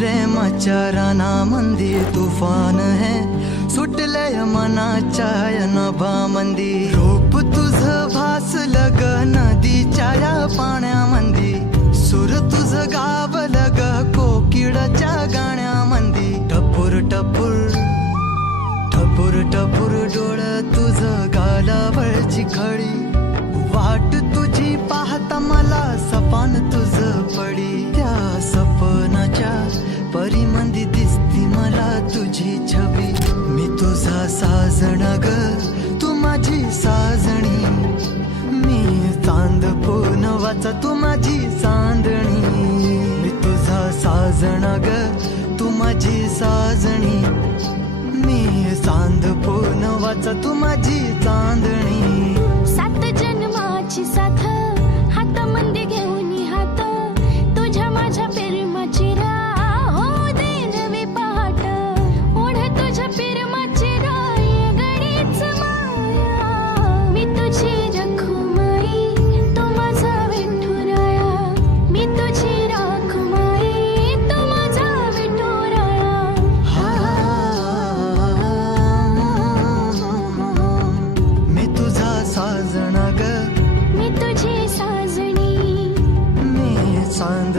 प्रेमाच्या रानामंदी तुफान है सुटलय मनाच्या नभामंदी रूप तुझं भासलं ग नदीच्या या पाण्यामंदी सुर तुझं गावलं ग कोकिळाच्या गाण्यामंदी टपूर टपूर टपूर टपूर डोळं तुझं गालावरची खळी वाट तुझी पाहता मला सपान तुझं पडी त्या सपनाच्या परिमंदी दिसती मला तुझी छबी मी तुझा साजण ग तू माझी साजणी मी चांद पूनवाचा तू माझी चांदणी मी तुझा साजण ग तू माझी साजणी मी चांद पूनवाचा तू माझी चांदणी सात जन्माची साथ हातामध्ये घेऊन हात तुझ्या माझ्या प्रेमाची राह हो दे नवी पहाट ओढ तुझ्या प्रेमाची राह गडीच माया मी तुझी रखुमाई तू माझा विठुराया मी तुझी रखुमाई तू माझा विठुराया मी तुझा साजणा ग मी तुझी साजणी मी चांद